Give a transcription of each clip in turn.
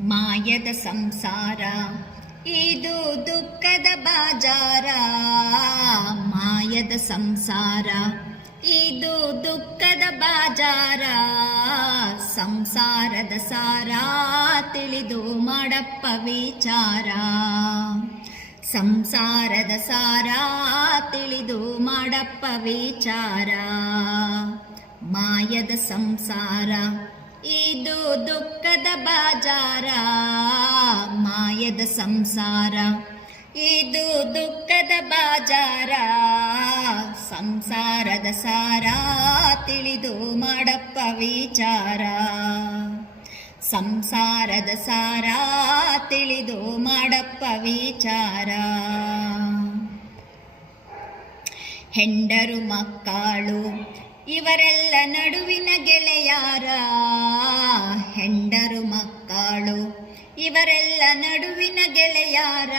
ಮಾಯದ ಸಂಸಾರ, ಇದು ದುಃಖದ ಬಾಜಾರ. ಮಾಯದ ಸಂಸಾರ, ಇದು ದುಃಖದ ಬಾಜಾರ. ಸಂಸಾರದ ಸಾರ ತಿಳಿದು ಮಾಡಪ್ಪ ವಿಚಾರ. ಸಂಸಾರದ ಸಾರ ತಿಳಿದು ಮಾಡಪ್ಪ ವಿಚಾರ. ಮಾಯದ ಸಂಸಾರ ಇದು ದುಃಖದ ಬಾಜಾರ, ಮಾಯದ ಸಂಸಾರ. ಇದು ದುಃಖದ ಬಾಜಾರ, ಸಂಸಾರದ ಸಾರ ತಿಳಿದು ಮಾಡಪ್ಪ ವಿಚಾರ. ಸಂಸಾರದ ಸಾರ ತಿಳಿದು ಮಾಡಪ್ಪ ವಿಚಾರ. ಹೆಂಡರು ಮಕ್ಕಳು ಇವರೆಲ್ಲ ನಡುವಿನ ಗೆಳೆಯಾರ. ಹೆಂಡರು ಮಕ್ಕಳು. ಇವರೆಲ್ಲ ನಡುವಿನ ಗೆಳೆಯಾರ.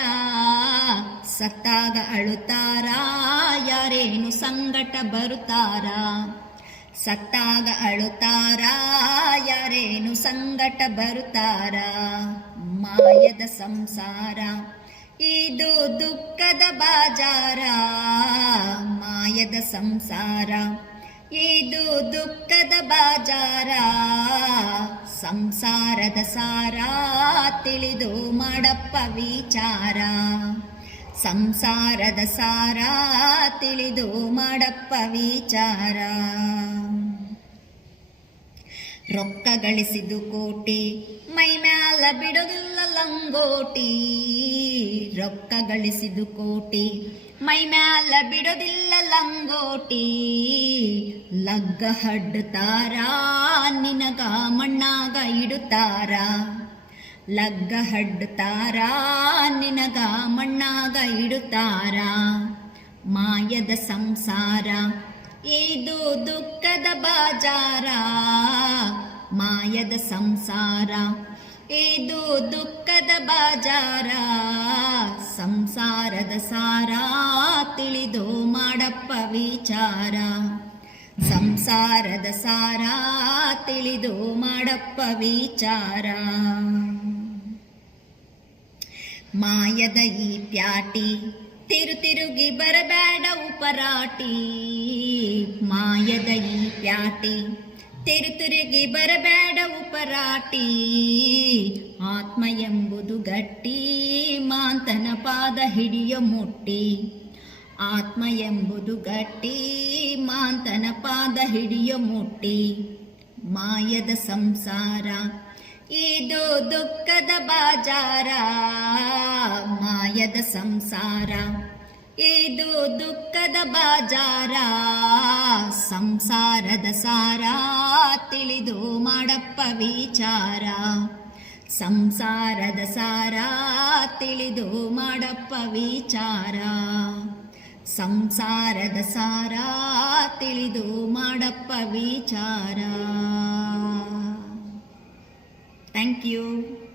ಸತ್ತಾಗ ಅಳುತ್ತಾರ, ಯಾರೇನು ಸಂಗಟ ಬರುತ್ತಾರ. ಸತ್ತಾಗ ಅಳುತ್ತಾರ, ಯಾರೇನು ಸಂಗಟ ಬರುತ್ತಾರ. ಮಾಯದ ಸಂಸಾರ, ಇದು ದುಃಖದ ಬಾಜಾರ. ಮಾಯದ ಸಂಸಾರ. ಇದು ದುಃಖದ ಬಾಜಾರ. ಸಂಸಾರದ ಸಾರ ತಿಳಿದು ಮಾಡಪ್ಪ ವಿಚಾರ. ಸಂಸಾರದ ಸಾರ ತಿಳಿದು ಮಾಡಪ್ಪ ವಿಚಾರ. ರೊಕ್ಕ ಗಳಿಸಿದು ಕೋಟಿ, ಮೈ ಮ್ಯಾಲ ಬಿಡೋದಿಲ್ಲ ಲಂಗೋಟಿ. ರೊಕ್ಕ ಗಳಿಸಿದು ಕೋಟಿ, ಮೈ ಮ್ಯಾಲ ಬಿಡೋದಿಲ್ಲ ಲಂಗೋಟಿ. ಲಗ್ಗ ಹಡ್ತಾರ, ನಿನಗ ಮಣ್ಣಾಗ ಇಡುತ್ತಾರ. ಲಗ್ಗ ಹಡ್ತಾರ, ನಿನಗ ಮಣ್ಣಾಗ ಇಡುತ್ತಾರ. ಮಾಯದ ಸಂಸಾರ ಇದು ದುಃಖದ ಬಾಜಾರ, ಮಾಯದ ಸಂಸಾರ. ಇದು ದುಃಖದ ಬಾಜಾರ, ಸಂಸಾರದ ಸಾರ ತಿಳಿದು ಮಾಡಪ್ಪ ವಿಚಾರ. ಸಂಸಾರದ ಸಾರ ತಿಳಿದು ಮಾಡಪ್ಪ ವಿಚಾರ. ಮಾಯದ ಈ ಪ್ಯಾಟಿ ತಿರು ತಿರುಗಿ ಬರಬೇಡ ಉಪರಾಟಿ. ಮಾಯದ ಈ ಪ್ಯಾಟಿ ತಿರು ತಿರುಗಿ ಬರಬೇಡ ಉಪರಾಟಿ. ಆತ್ಮ ಎಂಬುದು ಗಟ್ಟಿ. ಮಾಂತನ ಪಾದ ಹಿಡಿಯ ಮುಟ್ಟಿ. ಆತ್ಮ ಎಂಬುದು ಗಟ್ಟಿ. ಮಾಂತನ ಪಾದ ಹಿಡಿಯ ಮುಟ್ಟಿ. ಮಾಯದ ಸಂಸಾರ. ಇದು ದುಃಖದ ಬಾಜಾರ, ಮಾಯದ ಸಂಸಾರ. ಇದು ದುಃಖದ ಬಾಜಾರ, ಸಂಸಾರದ ಸಾರ ತಿಳಿದು ಮಾಡಪ್ಪ ವಿಚಾರ. ಸಂಸಾರದ ಸಾರ ತಿಳಿದು ಮಾಡಪ್ಪ ವಿಚಾರ. ಸಂಸಾರದ ಸಾರ ತಿಳಿದು ಮಾಡಪ್ಪ ವಿಚಾರ. Thank you.